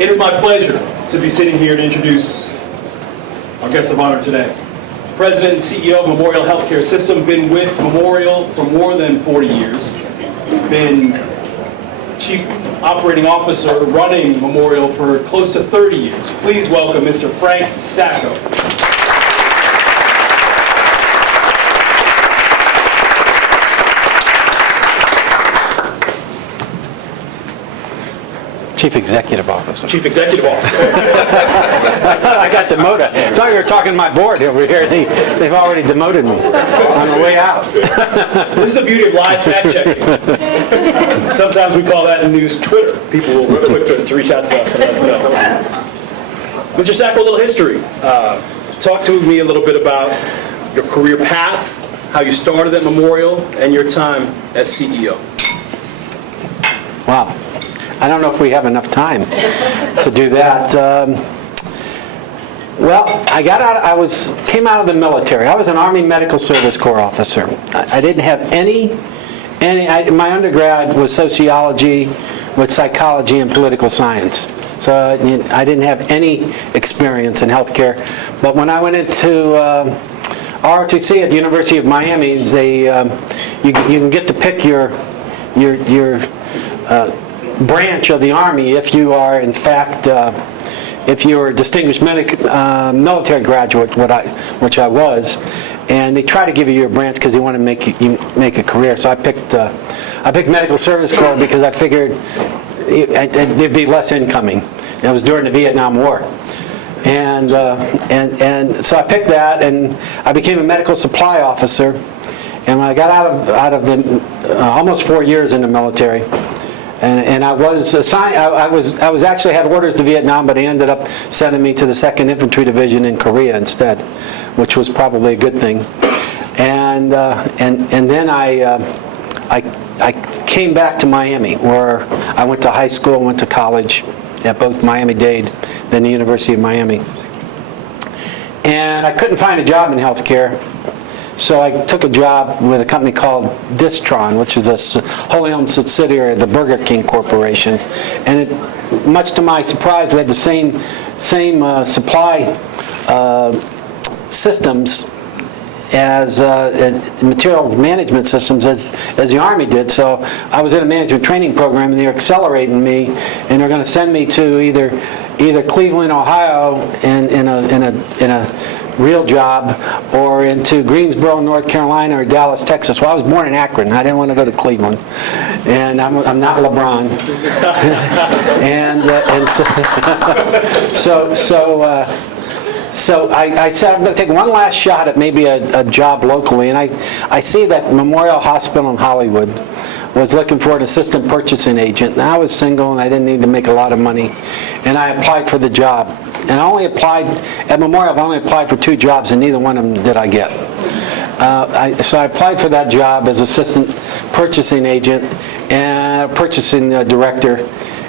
It is my pleasure to be sitting here to introduce our guest of honor today. President and CEO of Memorial Healthcare System, been with Memorial for more than 40 years, been Chief Operating Officer running Memorial for close to 30 years. Please welcome Mr. Frank Sacco. Chief Executive Officer. Chief Executive Officer. I got demoted. I thought you were talking to my board over here. They've already demoted me on the way out. This is the beauty of live fact checking. Sometimes we call that in news Twitter. People will real quick to reach out to us and let us know. Mr. Sacco, a little history. Talk to me a little bit about your career path, how you started at Memorial, and your time as CEO. Wow. I don't know if we have enough time to do that. Well, I got out. Came out of the military. I was an Army Medical Service Corps officer. I didn't have any. My undergrad was sociology, with psychology and political science. So I didn't have any experience in healthcare. But when I went into ROTC at the University of Miami, you can get to pick your branch of the Army if you are, in fact, if you're a distinguished military graduate, which I was, and they try to give you your branch because they want to make a career. So I picked Medical Service Corps because I figured there'd be less incoming. It was during the Vietnam War, and so I picked that, and I became a medical supply officer. And when I got out of the almost 4 years in the military. And I was assigned. I was actually had orders to Vietnam, but they ended up sending me to the 2nd Infantry Division in Korea instead, which was probably a good thing. And then I came back to Miami, where I went to high school, went to college at both Miami-Dade, then the University of Miami. And I couldn't find a job in healthcare. So I took a job with a company called Distron, which is a wholly owned subsidiary of the Burger King Corporation. And much to my surprise, we had the same supply systems as material management systems as the Army did. So I was in a management training program, and they were accelerating me, and they're going to send me to either Cleveland, Ohio, in a real job, or into Greensboro, North Carolina, or Dallas, Texas. Well, I was born in Akron. I didn't want to go to Cleveland, and I'm not LeBron. So I said I'm going to take one last shot at maybe a job locally, and I see that Memorial Hospital in Hollywood was looking for an assistant purchasing agent. And I was single, and I didn't need to make a lot of money, and I applied for the job. And I only applied at Memorial. I only applied for 2 jobs, and neither one of them did I get. So I applied for that job as assistant purchasing agent and purchasing director.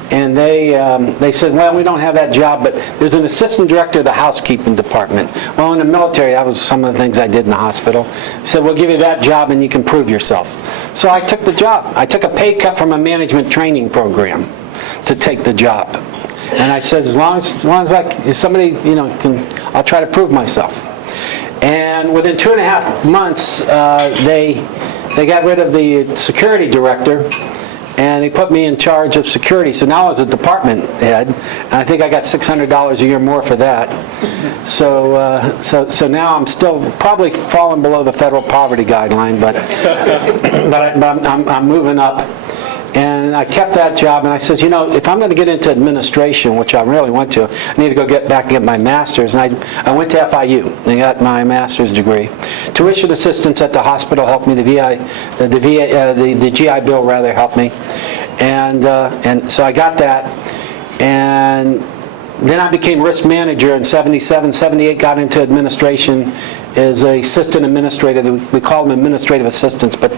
And they said, well, we don't have that job, but there's an assistant director of the housekeeping department. Well, in the military, that was some of the things I did in the hospital. They said, we'll give you that job and you can prove yourself. So I took the job. I took a pay cut from a management training program to take the job. And I said, as long as somebody, I'll try to prove myself. And within 2.5 months, they got rid of the security director, and they put me in charge of security. So now I was a department head, and I think I got $600 a year more for that. So now I'm still probably falling below the federal poverty guideline, but I'm moving up. And I kept that job, and I said, if I'm going to get into administration, which I really want to, I need to go get back and get my master's. And I went to FIU and got my master's degree. Tuition assistance at the hospital helped me. The GI Bill rather helped me, and so I got that. And then I became risk manager in 77, 78. Got into administration as an assistant administrator. We call them administrative assistants, but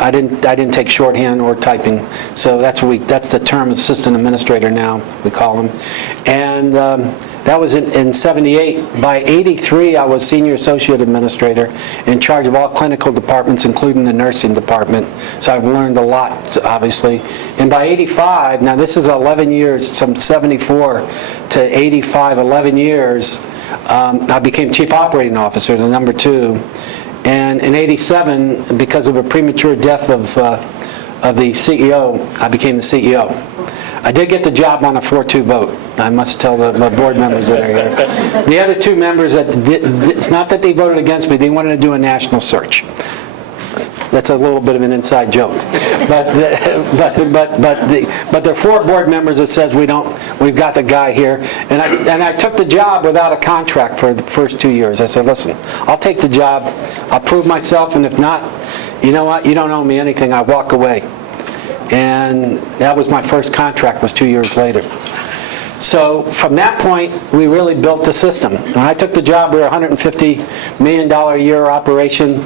I didn't take shorthand or typing. So that's the term, assistant administrator now, we call them. And That was in 78. By 83, I was senior associate administrator in charge of all clinical departments, including the nursing department. So I've learned a lot, obviously. And by 85, now this is 11 years, from 74 to 85, 11 years, I became chief operating officer, the number 2. And in 87, because of a premature death of the CEO, I became the CEO. I did get the job on a 4-2 vote. I must tell my board members that are here. The other 2 members, it's not that they voted against me, they wanted to do a national search. That's a little bit of an inside joke. But there are 4 board members that says we've got the guy here. And I took the job without a contract for the first 2 years. I said, listen, I'll take the job, I'll prove myself, and if not, you know what, you don't owe me anything, I walk away. And that was my first contract, was 2 years later. So from that point, we really built the system. When I took the job, we were a $150 million a year operation.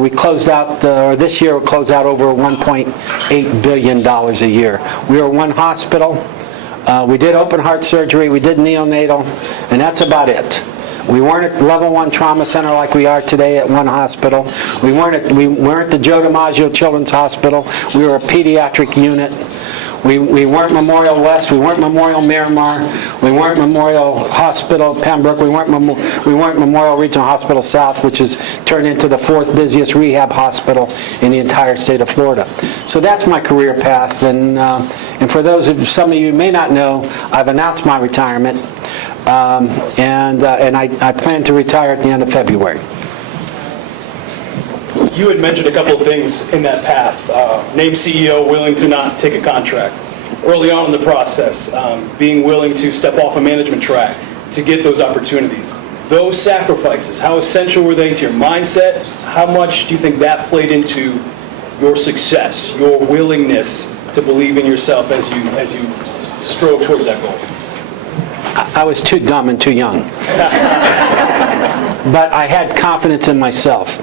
We closed out, or this year we'll close out over $1.8 billion a year. We were one hospital. We did open heart surgery, we did neonatal, and that's about it. We weren't at level 1 trauma center like we are today at one hospital. We weren't the Joe DiMaggio Children's Hospital. We were a pediatric unit. We weren't Memorial West, we weren't Memorial Miramar, we weren't Memorial Hospital Pembroke, we weren't Memorial Regional Hospital South, which has turned into the 4th busiest rehab hospital in the entire state of Florida. So that's my career path, and for those of some of you who may not know, I've announced my retirement, and I plan to retire at the end of February. You had mentioned a couple of things in that path. Named CEO, willing to not take a contract. Early on in the process, being willing to step off a management track to get those opportunities. Those sacrifices, how essential were they to your mindset? How much do you think that played into your success, your willingness to believe in yourself as you strove towards that goal? I was too dumb and too young. But I had confidence in myself.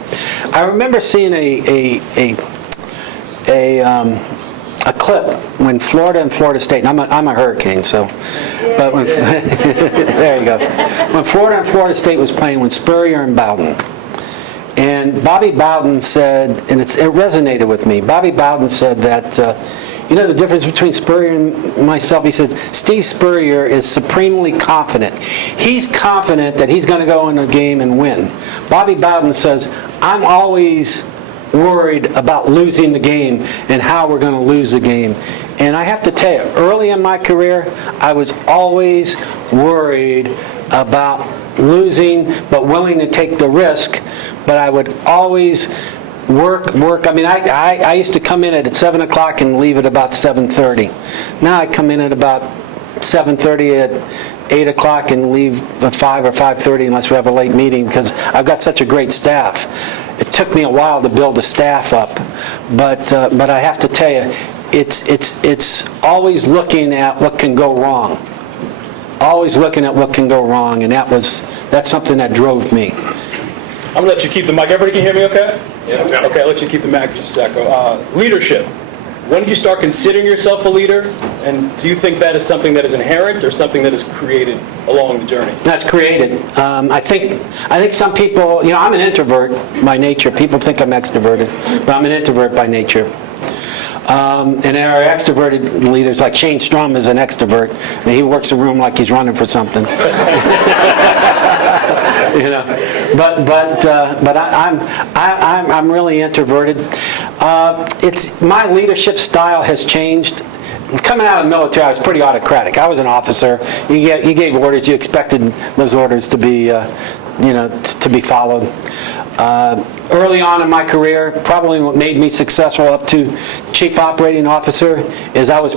I remember seeing a clip when Florida and Florida State, and I'm a Hurricane, so, but when, there you go. When Florida and Florida State was playing, when Spurrier and Bowden, and Bobby Bowden said, and it resonated with me, Bobby Bowden said that, you know the difference between Spurrier and myself? He said, Steve Spurrier is supremely confident. He's confident that he's going to go in the game and win. Bobby Bowden says, I'm always worried about losing the game and how we're going to lose the game. And I have to tell you, early in my career, I was always worried about losing, but willing to take the risk. But I would always work. I mean, I used to come in at 7 o'clock and leave at about 7:30. Now I come in at about 7:30 at 8 o'clock and leave at 5 or 5:30 unless we have a late meeting, because I've got such a great staff. It took me a while to build the staff up, but I have to tell you, it's always looking at what can go wrong. Always looking at what can go wrong, and that's something that drove me. I'm going to let you keep the mic. Everybody can hear me okay? Yeah. Okay, I'll let you keep the mic, Sacco. Leadership. When did you start considering yourself a leader? And do you think that is something that is inherent or something that is created along the journey? That's created. I think some people, I'm an introvert by nature. People think I'm extroverted, but I'm an introvert by nature. And there are extroverted leaders, like Shane Strum is an extrovert. I mean, he works a room like he's running for something. But I'm really introverted. It's my leadership style has changed. Coming out of the military, I was pretty autocratic. I was an officer. You gave orders. You expected those orders to be, to be followed. Early on in my career, probably what made me successful up to chief operating officer is I was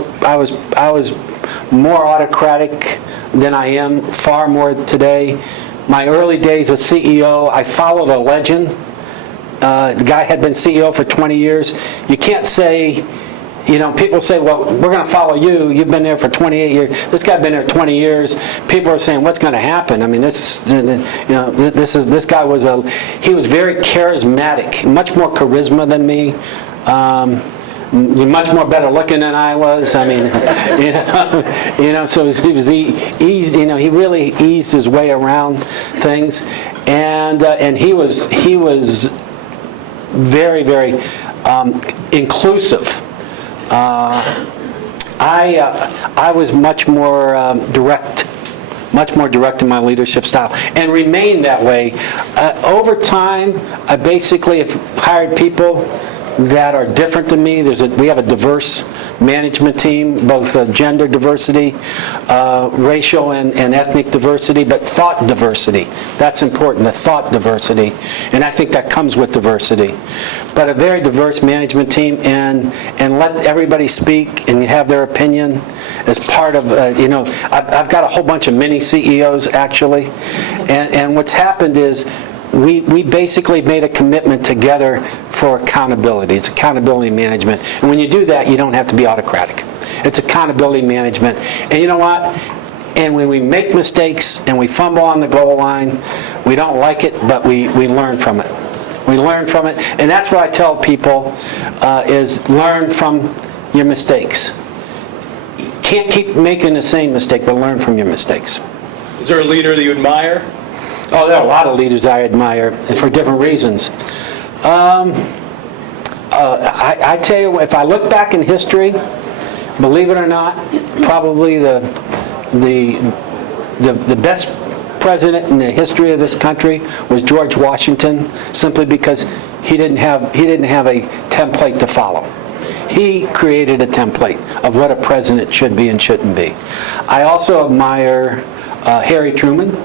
more autocratic than I am, far more today. My early days as CEO, I followed a legend. The guy had been CEO for 20 years. You can't say, people say, well, we're going to follow you. You've been there for 28 years. This guy's been there 20 years. People are saying, what's going to happen? I mean, this guy he was very charismatic, much more charisma than me. Much more better looking than I was. I mean, so he he really eased his way around things, and he was very, very inclusive. I was much more direct in my leadership style, and remained that way. Over time, I basically have hired people that are different than me. We have a diverse management team, both gender diversity, racial and ethnic diversity, but thought diversity. That's important, the thought diversity. And I think that comes with diversity. But a very diverse management team, and let everybody speak and have their opinion as part of, I've got a whole bunch of mini CEOs actually. And what's happened is, we basically made a commitment together for accountability. It's accountability management. And when you do that, you don't have to be autocratic. It's accountability management. And you know what? And when we make mistakes and we fumble on the goal line, we don't like it, but we learn from it. We learn from it. And that's what I tell people, is learn from your mistakes. You can't keep making the same mistake, but learn from your mistakes. Is there a leader that you admire? Oh, there are a lot of leaders I admire for different reasons. I tell you, if I look back in history, believe it or not, probably the best president in the history of this country was George Washington, simply because he didn't have a template to follow. He created a template of what a president should be and shouldn't be. I also admire Harry Truman,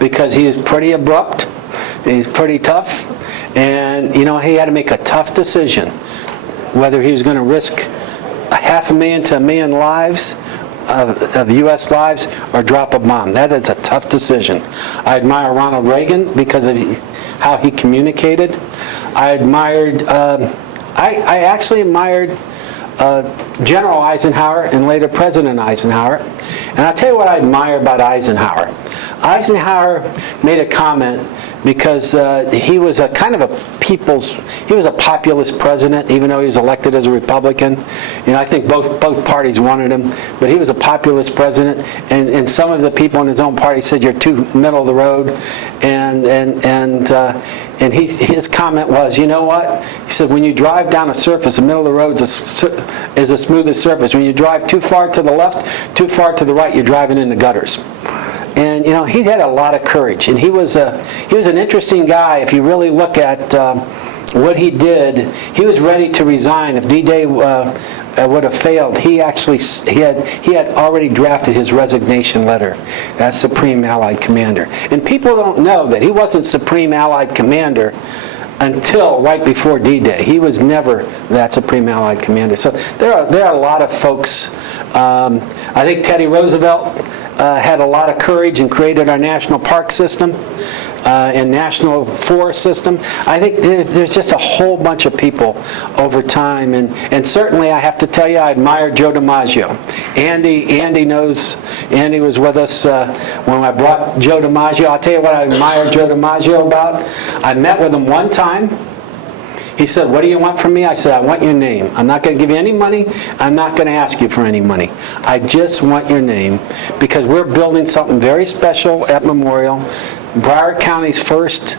because he is pretty abrupt, he's pretty tough, and he had to make a tough decision whether he was going to risk 500,000 to 1 million lives of U.S. lives or drop a bomb. That is a tough decision. I admire Ronald Reagan because of how he communicated. I actually admired General Eisenhower and later President Eisenhower. And I'll tell you what I admire about Eisenhower. Eisenhower made a comment because he was a kind of he was a populist president, even though he was elected as a Republican. I think both parties wanted him, but he was a populist president, and some of the people in his own party said, "You're too middle of the road," and his comment was, "You know what?" He said, "When you drive down a surface, the middle of the road is the smoothest surface. When you drive too far to the left, too far to the right, you're driving in the gutters." And he had a lot of courage, and he was an interesting guy. If you really look at what he did, he was ready to resign if D-Day would have failed. He had already drafted his resignation letter as Supreme Allied Commander. And people don't know that he wasn't Supreme Allied Commander until right before D-Day. He was never that Supreme Allied Commander. So there are a lot of folks. I think Teddy Roosevelt had a lot of courage and created our national park system and national forest system. I think there's just a whole bunch of people over time, and certainly I have to tell you, I admire Joe DiMaggio. Andy knows. Andy was with us when I brought Joe DiMaggio. I'll tell you what I admire Joe DiMaggio about. I met with him one time. He said, "What do you want from me?" I said, "I want your name. I'm not going to give you any money. I'm not going to ask you for any money. I just want your name, because we're building something very special at Memorial. Broward County's first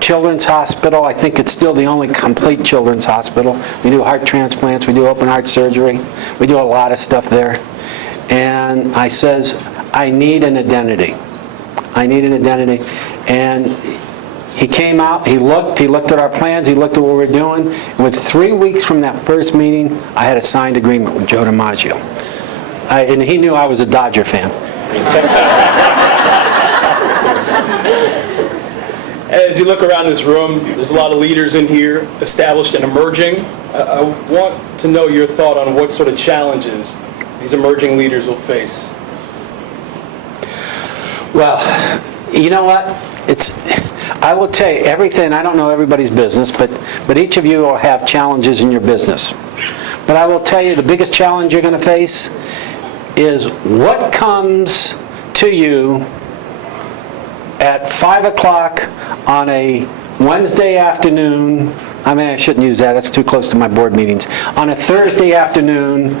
children's hospital. I think it's still the only complete children's hospital. We do heart transplants. We do open heart surgery. We do a lot of stuff there." And I says, "I need an identity. I need an identity." And he came out, he looked at our plans, he looked at what we were doing. And with 3 weeks from that first meeting, I had a signed agreement with Joe DiMaggio. And he knew I was a Dodger fan. As you look around this room, there's a lot of leaders in here, established and emerging. I want to know your thought on what sort of challenges these emerging leaders will face. Well, you know what? I will tell you everything. I don't know everybody's business, but each of you will have challenges in your business. But I will tell you the biggest challenge you're going to face is what comes to you at 5 o'clock on a Wednesday afternoon. I mean, I shouldn't use that. That's too close to my board meetings. On a Thursday afternoon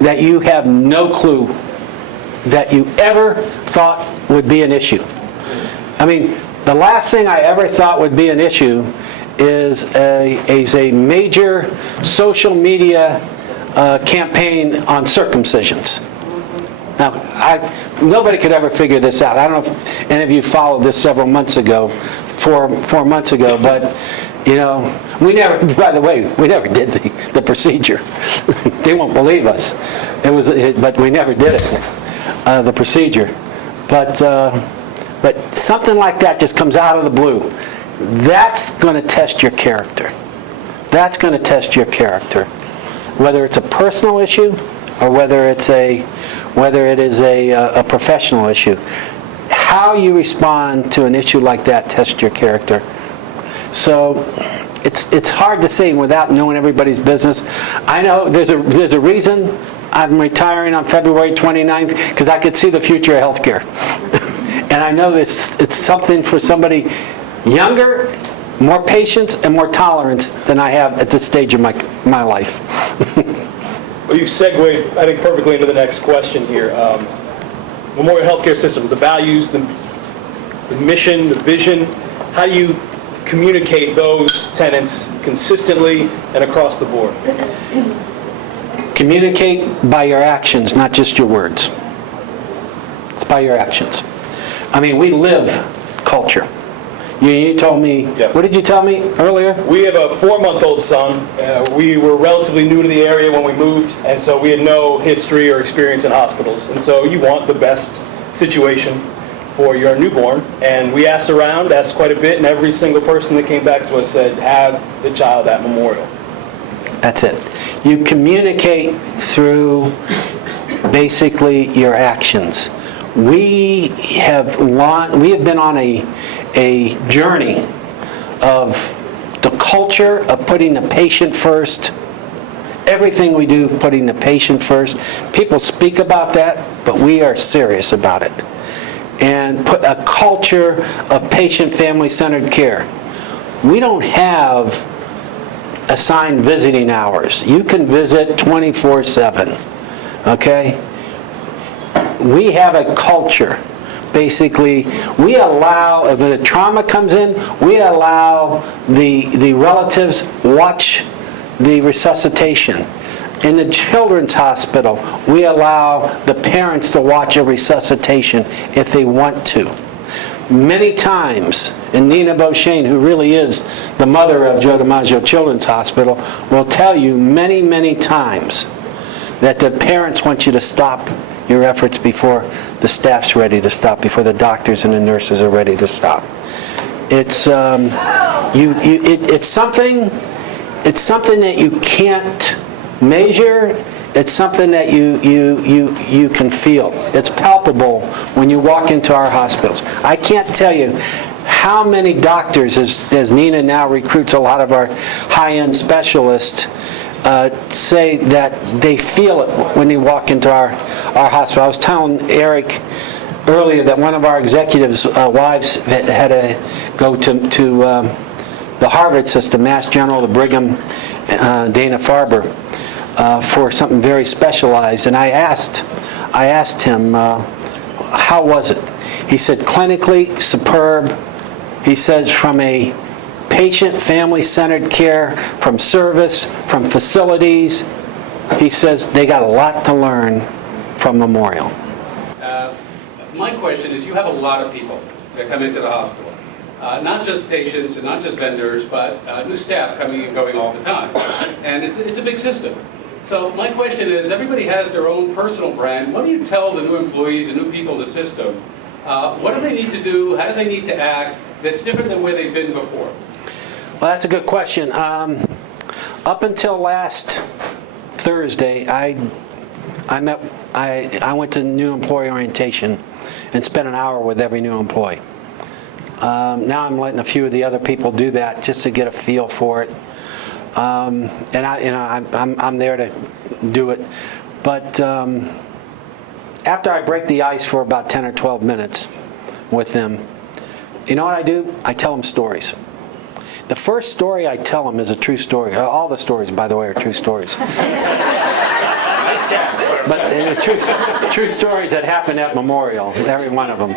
that you have no clue that you ever thought would be an issue. I mean, the last thing I ever thought would be an issue is a major social media campaign on circumcisions. Now, nobody could ever figure this out. I don't know if any of you followed this several months ago, four months ago, but you know, we never, by the way, we never did the procedure. They won't believe us. But we never did it, the procedure. But something like that just comes out of the blue. That's going to test your character. That's going to test your character. Whether it's a personal issue or whether it is a professional issue. How you respond to an issue like that tests your character. So it's hard to say without knowing everybody's business. I know there's a reason I'm retiring on February 29th, because I could see the future of healthcare. And I know it's something for somebody younger, more patience and more tolerance than I have at this stage of my life. Well, you segued, I think, perfectly into the next question here. Memorial Healthcare System, the values, the mission, the vision, how do you communicate those tenets consistently and across the board? Communicate by your actions, not just your words. It's by your actions. I mean, we live culture. You told me, Yep. What did you tell me earlier? We have a 4-month-old son. We were relatively new to the area when we moved, and so we had no history or experience in hospitals. And so you want the best situation for your newborn. And we asked around, asked quite a bit, and every single person that came back to us said, have the child at Memorial. That's it. You communicate through basically your actions. We have been on a journey of the culture of putting the patient first. Everything we do, putting the patient first. People speak about that, but we are serious about it. And put a culture of patient family-centered care. We don't have assigned visiting hours. You can visit 24/7, okay? We have a culture. Basically, we allow, if the trauma comes in, we allow the relatives watch the resuscitation. In the children's hospital, we allow the parents to watch a resuscitation if they want to. Many times, and Nina Beauchesne, who really is the mother of Joe DiMaggio Children's Hospital, will tell you many, many times that the parents want you to stop your efforts before the staff's ready to stop, before the doctors and the nurses are ready to stop. It's something that you can't measure. It's something that you can feel. It's palpable when you walk into our hospitals. I can't tell you how many doctors, as Nina now recruits a lot of our high-end specialists, say that they feel it when they walk into our hospital. I was telling Eric earlier that one of our executives' wives had to go to the Harvard system, Mass General, the Brigham, Dana-Farber, for something very specialized. And I asked him, how was it? He said, clinically superb. He says, from a patient, family-centered care, from service, from facilities. He says they got a lot to learn from Memorial. My question is, you have a lot of people that come into the hospital. Not just patients and not just vendors, but new staff coming and going all the time. And it's a big system. So my question is, everybody has their own personal brand. What do you tell the new employees and new people in the system? What do they need to do? How do they need to act that's different than where they've been before? Well, that's a good question. Up until last Thursday, I went to new employee orientation and spent an hour with every new employee. Now I'm letting a few of the other people do that just to get a feel for it. And I'm there to do it. But after I break the ice for about 10 or 12 minutes with them, you know what I do? I tell them stories. The first story I tell them is a true story. All the stories, by the way, are true stories. Nice catch. But true stories that happened at Memorial, every one of them.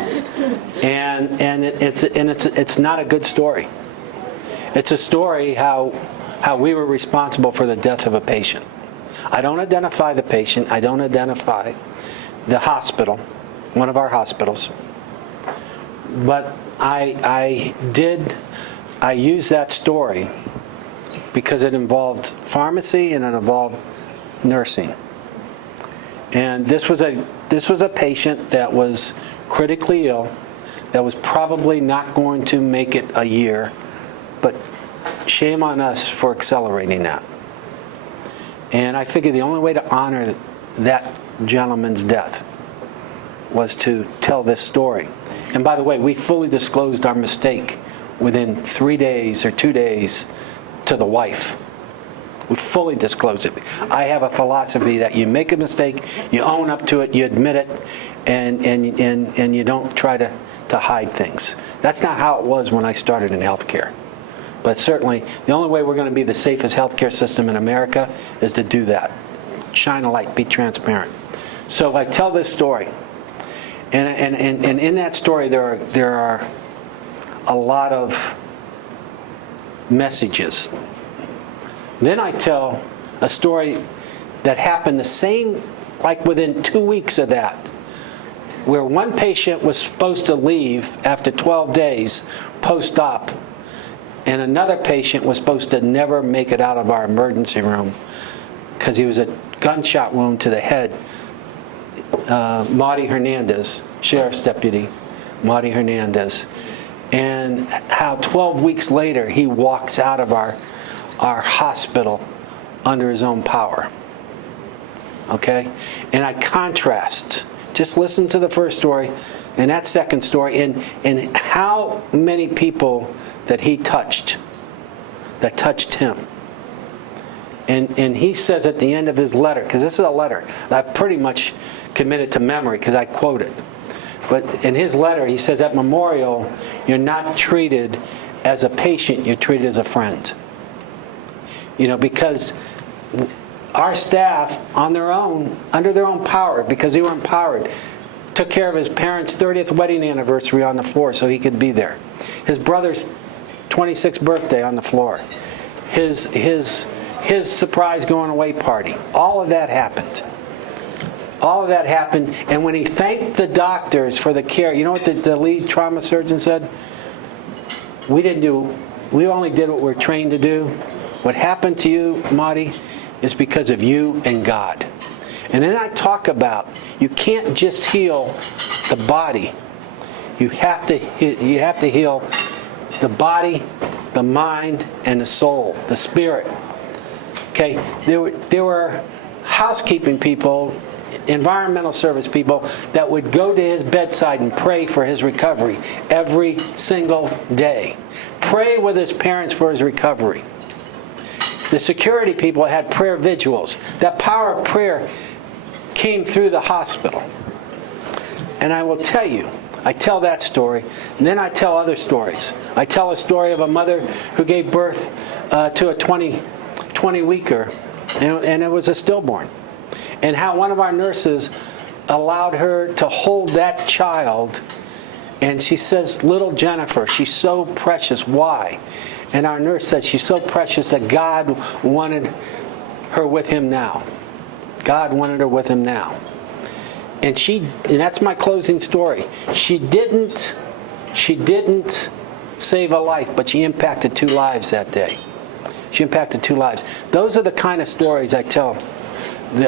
And it's not a good story. It's a story how we were responsible for the death of a patient. I don't identify the patient. I don't identify the hospital, one of our hospitals. But I used that story because it involved pharmacy and it involved nursing. And this was a patient that was critically ill, that was probably not going to make it a year, but shame on us for accelerating that. And I figured the only way to honor that gentleman's death was to tell this story. And by the way, we fully disclosed our mistake within 3 days or 2 days to the wife. We fully disclosed it. I have a philosophy that you make a mistake, you own up to it, you admit it, and you don't try to hide things. That's not how it was when I started in healthcare. But certainly, the only way we're going to be the safest healthcare system in America is to do that. Shine a light, be transparent. So I tell this story, and in that story there are a lot of messages. Then I tell a story that happened the same, like within 2 weeks of that, where one patient was supposed to leave after 12 days post-op, and another patient was supposed to never make it out of our emergency room because he was a gunshot wound to the head. Marty Hernandez, sheriff's deputy, Marty Hernandez, and how 12 weeks later he walks out of our hospital under his own power. Okay? And I contrast, just listen to the first story and that second story, and how many people that he touched, that touched him. And he says at the end of his letter, because this is a letter that I pretty much committed to memory because I quote it. But in his letter, he says, at Memorial, you're not treated as a patient, you're treated as a friend. You know, because our staff, on their own, under their own power, because they were empowered, took care of his parents' 30th wedding anniversary on the floor so he could be there. His brother's 26th birthday on the floor. His surprise going away party. All of that happened. All of that happened, and when he thanked the doctors for the care, you know what the lead trauma surgeon said? We only did what we're trained to do. What happened to you, Marty, is because of you and God. And then I talk about, you can't just heal the body. You have to heal the body, the mind, and the soul, the spirit. Okay, there were housekeeping people, environmental service people that would go to his bedside and pray for his recovery every single day. Pray with his parents for his recovery. The security people had prayer vigils. That power of prayer came through the hospital. And I will tell you, I tell that story, and then I tell other stories. I tell a story of a mother who gave birth to a 20-weeker, and it was a stillborn. And how one of our nurses allowed her to hold that child, and she says, little Jennifer, she's so precious. Why? And our nurse said, she's so precious that God wanted her with him now. God wanted her with him now. And that's my closing story. She didn't save a life, but she impacted 2 lives that day. She impacted 2 lives. Those are the kind of stories I tell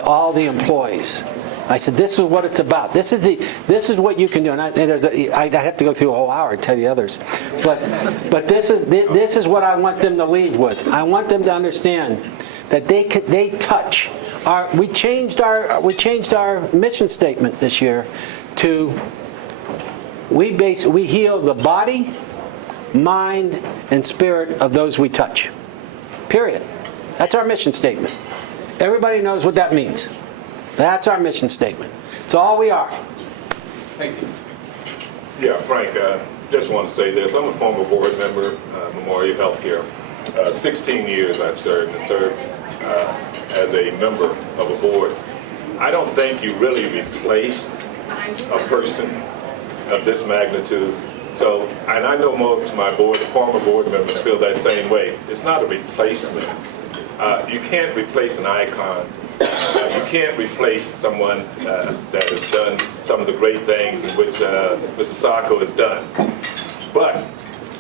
all the employees. I said, this is what it's about. This is what you can do. And I have to go through a whole hour and tell the others. But this is what I want them to leave with. I want them to understand that they touch. We changed our mission statement this year to we heal the body, mind, and spirit of those we touch. Period. That's our mission statement. Everybody knows what that means. That's our mission statement. It's all we are. Thank you. Yeah, Frank, just want to say this. I'm a former board member, Memorial Healthcare. 16 years I've served, and served as a member of a board. I don't think you really replace a person of this magnitude. So, and I know most of my former board members feel that same way. It's not a replacement. You can't replace an icon. You can't replace someone that has done some of the great things in which Mr. Sacco has done. But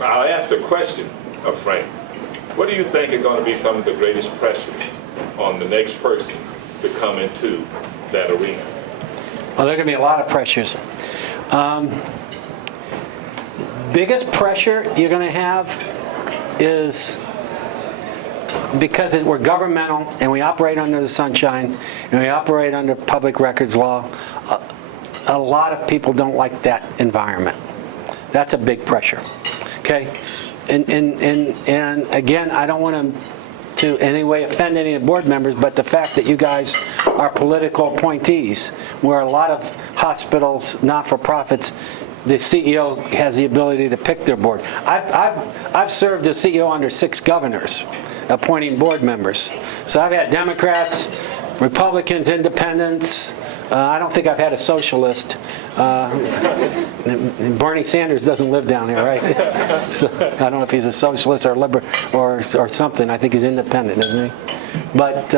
I'll ask the question of Frank. What do you think are going to be some of the greatest pressure on the next person to come into that arena? Well, there are going to be a lot of pressures. Biggest pressure you're going to have is because we're governmental and we operate under the sunshine and we operate under public records law. A lot of people don't like that environment. That's a big pressure. Okay, and again, I don't want to in any way offend any of the board members, but the fact that you guys are political appointees, where a lot of hospitals, not-for-profits, the CEO has the ability to pick their board. I've served as CEO under 6 governors appointing board members. So I've had Democrats, Republicans, independents. I don't think I've had a socialist. Bernie Sanders doesn't live down here, right? So I don't know if he's a socialist or liberal or something. I think he's independent, isn't he? But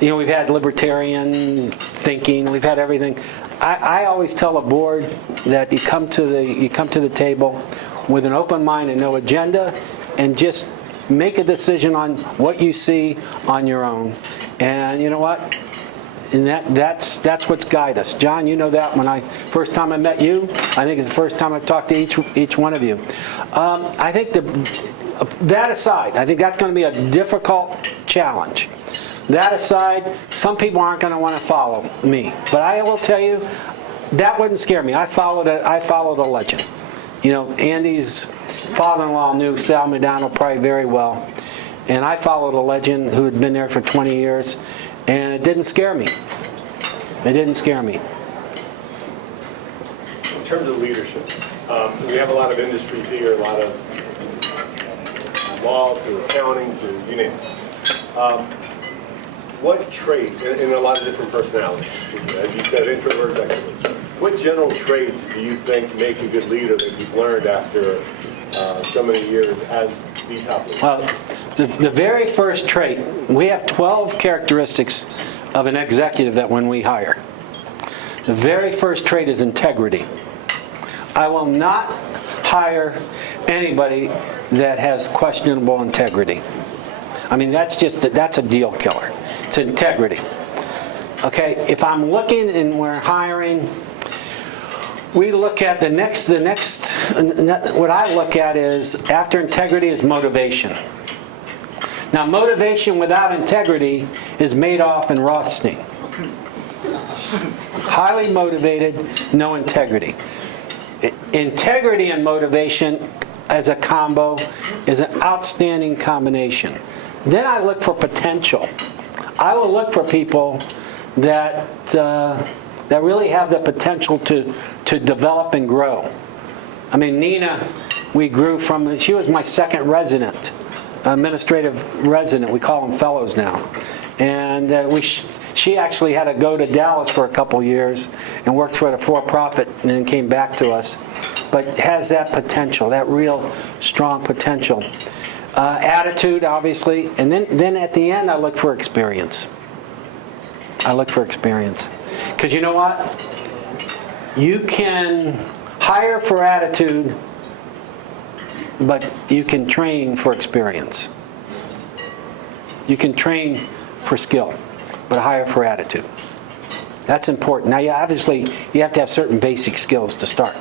you know, we've had libertarian thinking. We've had everything. I always tell a board that you come to the table with an open mind and no agenda, and just make a decision on what you see on your own. And you know what? And that's what's guided us. John, you know that when first time I met you, I think it's the first time I've talked to each one of you. I think that aside, I think that's going to be a difficult challenge. That aside, some people aren't going to want to follow me, but I will tell you, that wouldn't scare me. I followed a legend. You know, Andy's father-in-law knew Sal McDonald probably very well, and I followed a legend who had been there for 20 years, and it didn't scare me. It didn't scare me. In terms of leadership, we have a lot of industries here, a lot of law to accounting to you name it. What traits, and a lot of different personalities, as you said, introverts, extroverts, what general traits do you think make a good leader that you've learned after so many years as the top leader? Well, the very first trait, we have 12 characteristics of an executive that when we hire. The very first trait is integrity. I will not hire anybody that has questionable integrity. I mean, that's a deal killer. It's integrity. Okay, if I'm looking and we're hiring, we look at the next, what I look at is, after integrity is motivation. Now, motivation without integrity is Madoff and Rothstein. Highly motivated, no integrity. Integrity and motivation as a combo is an outstanding combination. Then I look for potential. I will look for people that really have the potential to develop and grow. I mean, Nina, we grew from, she was my second resident, administrative resident. We call them fellows now. And she actually had to go to Dallas for a couple years and worked for a for-profit and then came back to us. But has that potential, that real strong potential. Attitude, obviously, and then at the end, I look for experience. I look for experience. Because you know what? You can hire for attitude, but you can train for experience. You can train for skill, but hire for attitude. That's important. Now, obviously, you have to have certain basic skills to start.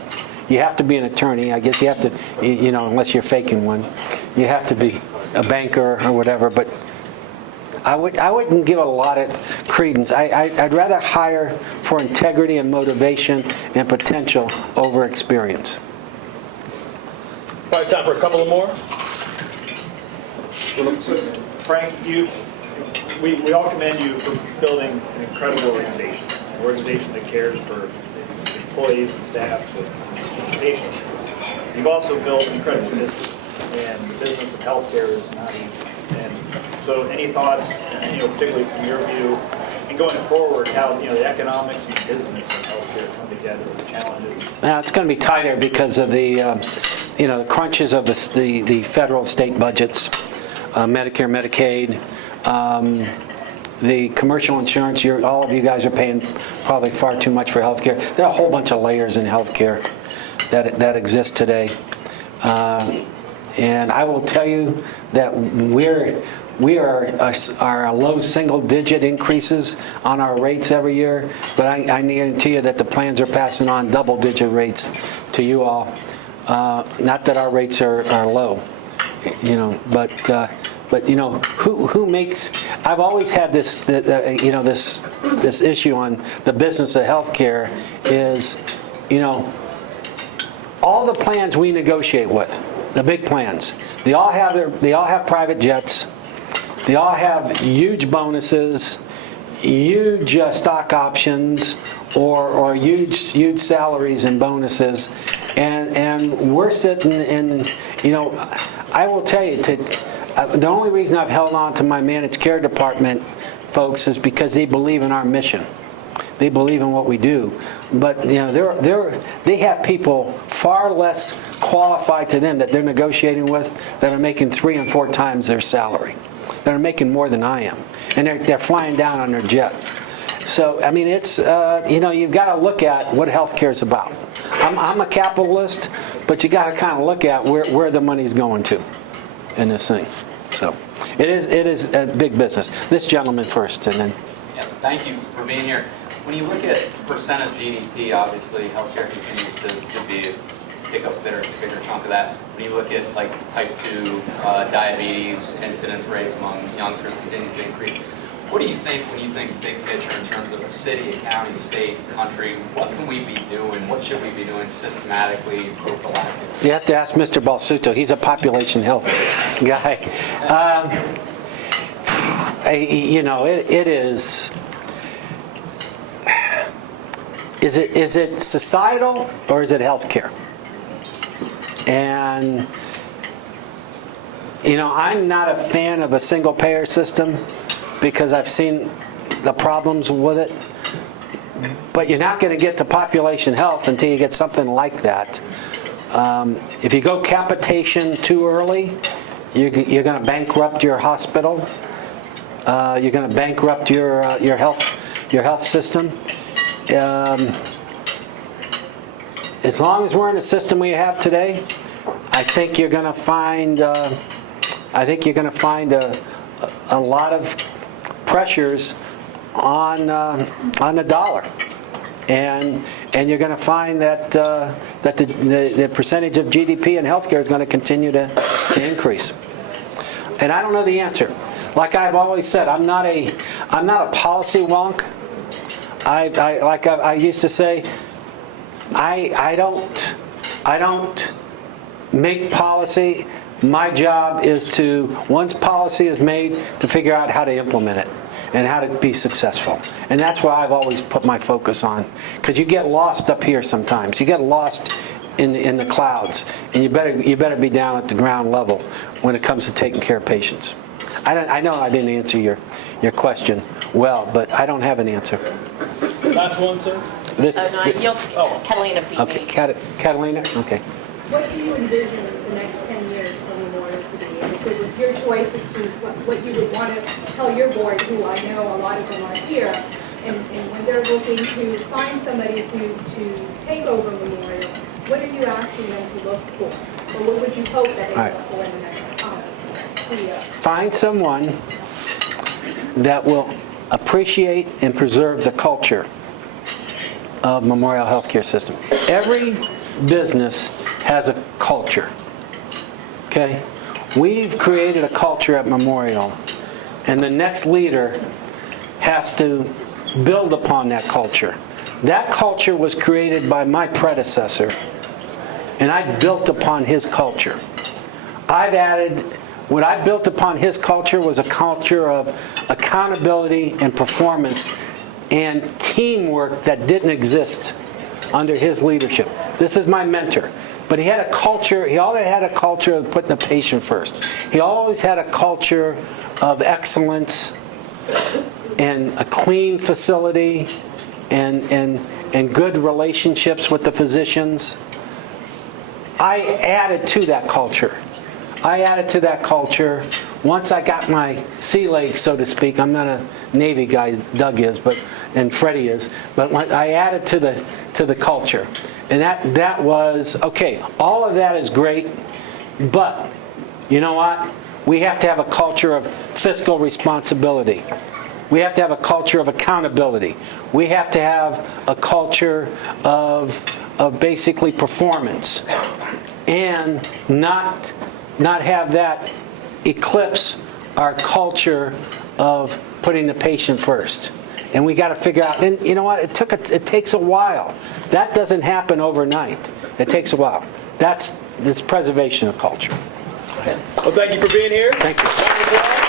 You have to be an attorney. I guess you have to, you know, unless you're faking one. You have to be a banker or whatever. But I wouldn't give a lot of credence. I'd rather hire for integrity and motivation and potential over experience. Probably time for a couple of more. Frank, we all commend you for building an incredible organization, an organization that cares for employees and staff and patients. You've also built an incredible business, and the business of healthcare is not easy. And so, any thoughts, particularly from your view, and going forward, how, the economics and business of healthcare come together, the challenges. Now, it's going to be tighter because of the, the crunches of the federal and state budgets, Medicare, Medicaid, the commercial insurance. All of you guys are paying probably far too much for healthcare. There are a whole bunch of layers in healthcare that exist today. And I will tell you that we are low single-digit increases on our rates every year, but I guarantee you that the plans are passing on double-digit rates to you all. Not that our rates are low, but who makes? I've always had this issue on the business of healthcare is, all the plans we negotiate with, the big plans, they all have private jets. They all have huge bonuses, huge stock options, or huge salaries and bonuses, and we're sitting in. I will tell you, the only reason I've held on to my managed care department folks is because they believe in our mission. They believe in what we do, but they have people far less qualified to them that they're negotiating with that are making 3 and 4 times their salary. That are making more than I am, and they're flying down on their jet. So I mean, it's you've got to look at what healthcare is about. I'm a capitalist, but you got to kind of look at where the money's going to in this thing. So it is a big business. This gentleman first, and then. Yeah, thank you for being here. When you look at percent of GDP, obviously healthcare continues to pick up a bigger chunk of that. When you look at like type 2 diabetes, incidence rates among youngsters continue to increase. What do you think when you think big picture in terms of a city, a county, state, country? What can we be doing? What should we be doing systematically, prophylactically? You have to ask Mr. Balsuto. He's a population health guy. It is. Is it societal or is it healthcare? And I'm not a fan of a single payer system because I've seen the problems with it. But you're not going to get to population health until you get something like that. If you go capitation too early, you're going to bankrupt your hospital. You're going to bankrupt your health system. As long as we're in the system we have today, I think you're going to find a lot of pressures on the dollar, and you're going to find that the percentage of GDP in healthcare is going to continue to increase. And I don't know the answer. Like I've always said, I'm not a policy wonk. I used to say, I don't make policy. My job is to, once policy is made, to figure out how to implement it and how to be successful. And that's what I've always put my focus on. Because you get lost up here sometimes. You get lost in the clouds, and you better be down at the ground level when it comes to taking care of patients. I know I didn't answer your question well, but I don't have an answer. Last one, sir. Catalina beat me. Okay, Catalina? Okay. What do you envision the next 10 years for Memorial to be? And if it was your choice as to what you would want to tell your board, who I know a lot of them are here, and when they're looking to find somebody to take over Memorial, what are you asking them to look for? Or what would you hope that they look for in the next CEO? Find someone that will appreciate and preserve the culture of Memorial Healthcare System. Every business has a culture. Okay? We've created a culture at Memorial, and the next leader has to build upon that culture. That culture was created by my predecessor, and I built upon his culture. What I built upon his culture was a culture of accountability and performance and teamwork that didn't exist under his leadership. This is my mentor. But he had a culture, he always had a culture of putting the patient first. He always had a culture of excellence and a clean facility and good relationships with the physicians. I added to that culture. Once I got my sea legs, so to speak. I'm not a Navy guy, Doug is, and Freddie is, but I added to the culture. And that was, okay, all of that is great, but you know what? We have to have a culture of fiscal responsibility. We have to have a culture of accountability. We have to have a culture of basically performance, and not have that eclipse our culture of putting the patient first. And we got to figure out, and you know what, it takes a while. That doesn't happen overnight. It takes a while. That's preservation of culture. Well, thank you for being here. Thank you.